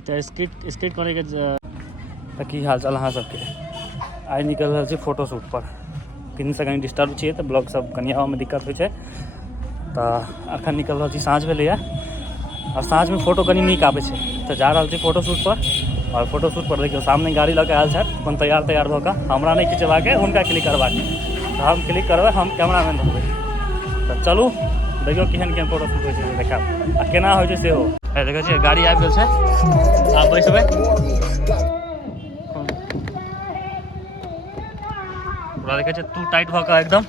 अच्छा स्किट करे के तो की हाल चाल अहाँ सबके आइ निकल रहा है फोटोशूट पर कहीं से कहीं डिस्टर्ब चाहिए तो ब्लॉग सब कनी आवा में दिक्कत हो तो अखन निकल रहा साँझ भेल और साँझ में फोटो कनी नीक आवे तो जा रहा फोटोशूट पर और फोटोशूट पर देखियो सामने गाड़ी लऽ के आयल छथि अपन तैयार भऽ कऽ हमरा नहीं खिंचबाके हुनका क्लिक करबाके तो हम क्लिक करबै हम कैमरामैन रहबै तो चलू देखियो केहन केहन फोटोशूट होइ छै देखाब आ केना होइ छै सेहो देखै छियै गाड़ी आबि गेल छै आब बैसबै पूरा देखै छै तू टाइट भऽ कऽ एकदम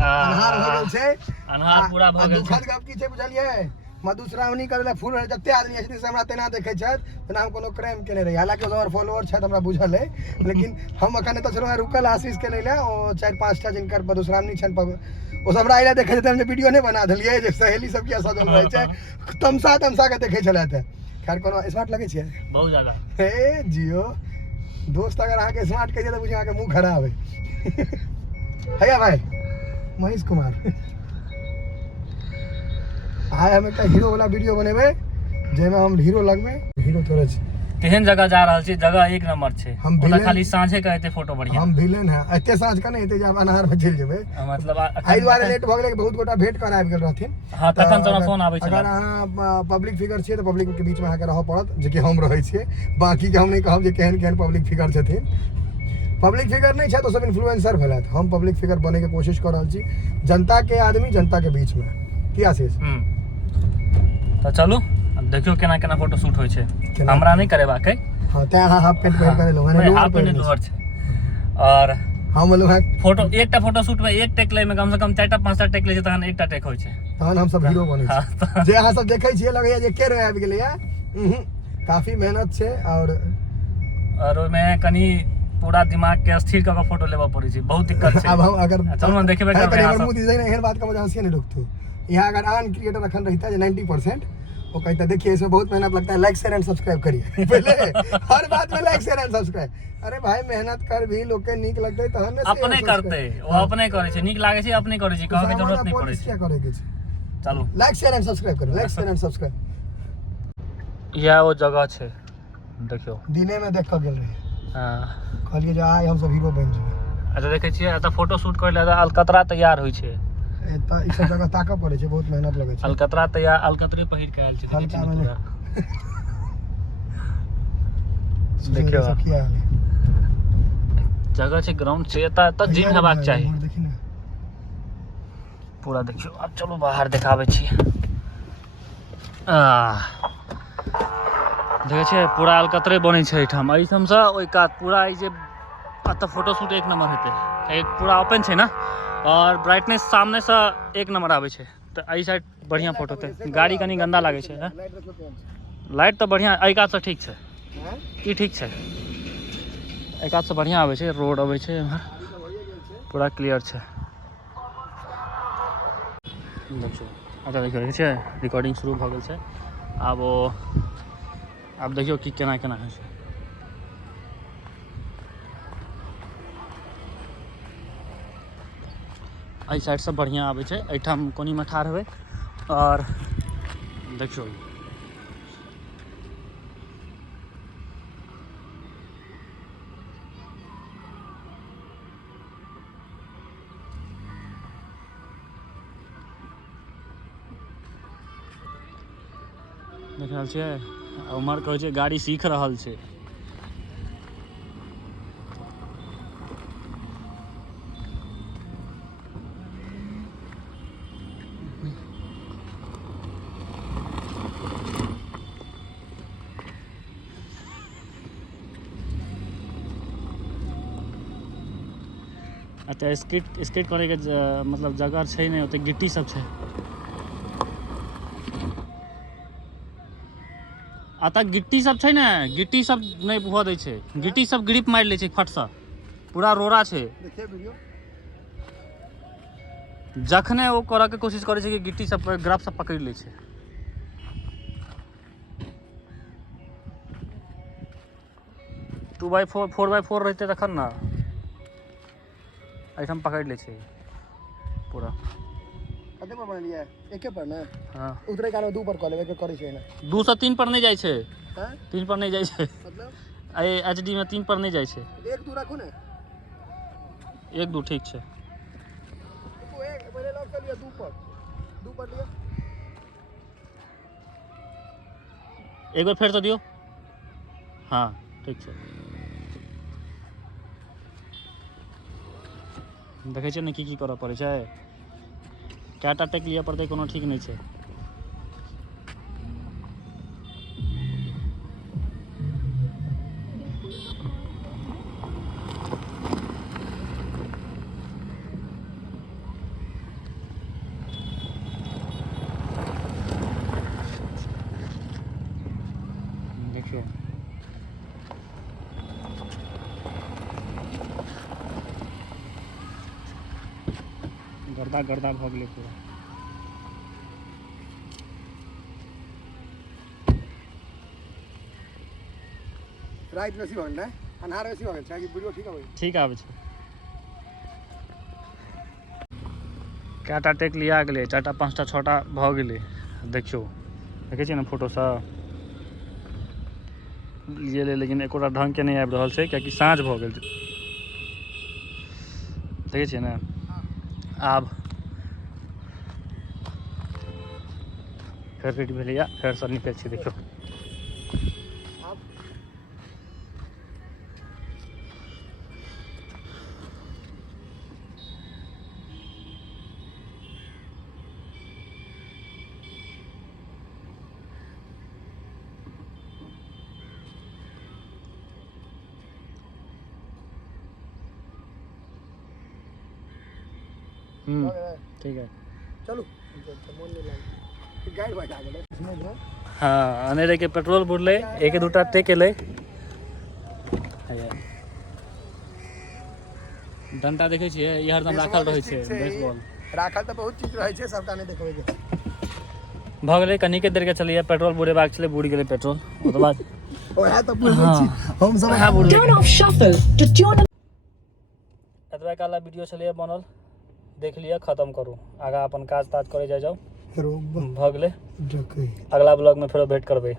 अन्हार भऽ गेल छै अन्हार पूरा भऽ गेल छै दुखद गप की छै बुझलियै मधुश्रावणी करे ला फूल जते आदमी छथिन से हमरा तेना देखै छथि तेना हम कोनो क्राइम केने रही हालांकि हमर फॉलोअर छथि हमरा बुझल है लेकिन हम अखन एतऽ छलहुँ रुकल आशीष के लेल ओ 4-5 टा जिनकर मधुश्रावणी छनि ओ सब हमरा आइला देखै छथि हम वीडियो नहि बना देलियै जे सहेली सब किया सजल रहै छै तमसा के देखै छलथि खैर कोनो स्मार्ट लगै छै बहुत ज्यादा हे जियो दोस्त अगर अहाँके स्मार्ट कहिए तो बुझिए अहाँके मुँह खराब है हैया भाई महेश कुमार आइ हम एक हीरो वाला वीडियो बनेबे जेमे हम हीरो लगबे हीरो तोरे छै केहन जगह जा रहल छी जगह एक नंबर छै हम खाली साँझे के एते फोटो बढ़िया हम विलेन है एते साँझ का नहीं एते जब अनहार में चल जेबे मतलब आइ दुआरे लेट भ गेलै बहुत गोटा भेंट कर आबि गेल रहथिन हां तखन से फोन आबै छै अगर अहाँ पब्लिक फिगर छियै तो पब्लिक के बीच में अहाँके रहऽ पड़त जे कि हम रहै छियै बाकी के हम नहीं कहब जे केहन केहन पब्लिक फिगर छथिन पब्लिक फिगर नहीं है तो सब इन्फ्लुएंसर भेलत हम पब्लिक फिगर बने के कोशिश कर रहल छी जनता के आदमी जनता के बीच में की आशीष तो चलू अब देखियो केना केना फोटो शूट होय छै हमरा नहीं करेबाक है हां ते अहाँ हाफ पैंट पहिर के लो मैंने हाफ पैंट लोअर छै और हम लोग फोटो एकटा फोटो शूट में एक टेक ले में कम से कम 4-5 टेक ले छै तहन एकटा टेक होय छै तहन हम सब हीरो बनै छी जे अहाँ सब देखै छियै लगैया जे के आबि गेलै या काफी मेहनत छै और ओय में कनी पूरा दिमाग के स्थिर क के फोटो लेबा पड़ै छै बहुत दिक्कत छै अब हम अगर चलू हम देखबे करबै अगर मुंह दिस एहन बात का वजह हंसी नहीं रुकतो यहाँ अगर आन क्रिएटर रखन रहता है 90% वो कहता देखिए इसमें बहुत मेहनत लगता है लाइक शेयर एंड सब्सक्राइब करिए पहले हर बात में लाइक शेयर एंड सब्सक्राइब अरे भाई मेहनत कर भी लोग के नीक लगते तहन अपने करते वो अपने करे छै नीक लागे छै अपने करे छै कहै के जरूरत नहीं पड़े छै क्या करे के छै चलू लाइक शेयर एंड सब्सक्राइब करिए लाइक शेयर एंड सब्सक्राइब यह वो जगह छै देखियो दिने में देख के गेल रहे हां कहलिए जे आइ हम सब हीरो बन जेबै अच्छा देखे छियै एतऽ फोटो शूट करे ले अलकतरा तैयार होइ छै एतऽ ई सब जगह ताकऽ पड़ै छै बहुत मेहनत लगै छै अलकतरा तैयार अलकतरे पहिर के आयल छै हल्का में देखियो किया जगह छै ग्राउंड छै एतऽ जिम हेबाक चाही देखि ना पूरा देखियो अब चलो बाहर दिखाबै छी देखै छियै पूरा अलकतरे बनै छै एठाम एहिठाम से ओइ कात पूरा ई जे एतऽ फोटो शूट एक नंबर हेतै एक पूरा ओपन छै ना और ब्राइटनेस सामने से एक नंबर आवे छै तो एहि साइड बढ़िया फोटो होते गाड़ी कनी गंदा लागे छै लाइट तो बढ़िया एहि कात से ठीक छै ई ठीक छै एहि कात से बढ़िया आवे छै रोड आवे छै पूरा क्लियर छै देखियो अच्छा देखियो छै रिकॉर्डिंग शुरू भ गेल छै आब देखियो कि केना केना होइ छै एहि साइड से बढ़िया आवे छै एठाम कोनी में ठाढ़ हेबै और देखियो देख रहल छियै उमर कहै छै गाड़ी सीख रहल छै अच्छा स्किट करे के मतलब जगह छै नहीं ओते गिट्टी सब छै आता गिट्टी सब छै ने गिट्टी सब नहीं हुआ दै छै गिट्टी सब ग्रिप मार ले छै फट सा पूरा रोड़ा छै देखिए वीडियो जखने वो करे के कोशिश करे छै कि गिट्टी सब ग्राफ सब पकड़ ले छै 2x4 4x4 रहते तखन ना एठम पकड़ ले छै पूरा कते पर बनलिए एके पर ना हां उतरे काल 2 पर कॉल एक करै छै ना 2 से 3 पर नहीं जाय छै हां 3 पर नहीं जाय छै मतलब आई एचडी में 3 पर नहीं जाय छै 1 2 राखू ने 1 2 ठीक छै तो एक पहले लॉक कर लिया 2 पर लिया एक बार फेर तो दियो हाँ ठीक छै देखै छियै ने की करऽ पड़ै छै कएटा टेक लिअ पड़तै कोनो ठीक नहीं छै देखियो गर्दा गर्दा भऽ गेलै पूरा रात में सी भगल ना अन्हार में सी भगल छै कि वीडियो ठीक है ठीक आबै छै कएटा टेक लिया गेलै 4टा 5टा 6टा भऽ गेलै देखियो देखै छियै ने फोटो सब लिए ले लेकिन एकोटा ढंग के नहीं आबि रहल छै कियाकि साँझ भऽ गेल देखै छियै ने आब फेर रेडी भेलैया फेर सब निकल छी देखियो ठीक है चलो मन नहीं लाग गाइड बैठा गेलै समझ लो हाँ अनेरे के पेट्रोल बुड़ले एक दूटा टेक एलै डंटा देखै छियै ई हरदम राखल रहै छै बेसबॉल राखल तऽ बहुत चीज रहै छै सबटा नहीं देखबै के भऽ गेलै कनिके देर के चलिए पेट्रोल बुड़ेबाक छलै बुड़ि गेलै पेट्रोल ओकर बाद ओहे तऽ बुझै छी हम सब Turn off shuffle to tune एतबा काला वीडियो छलै बनल देख लिया खत्म करू आगा अपन काज ताज करे जाओ रोब भऽ गेलै डकै अगला ब्लॉग में फेरो भेंट करबै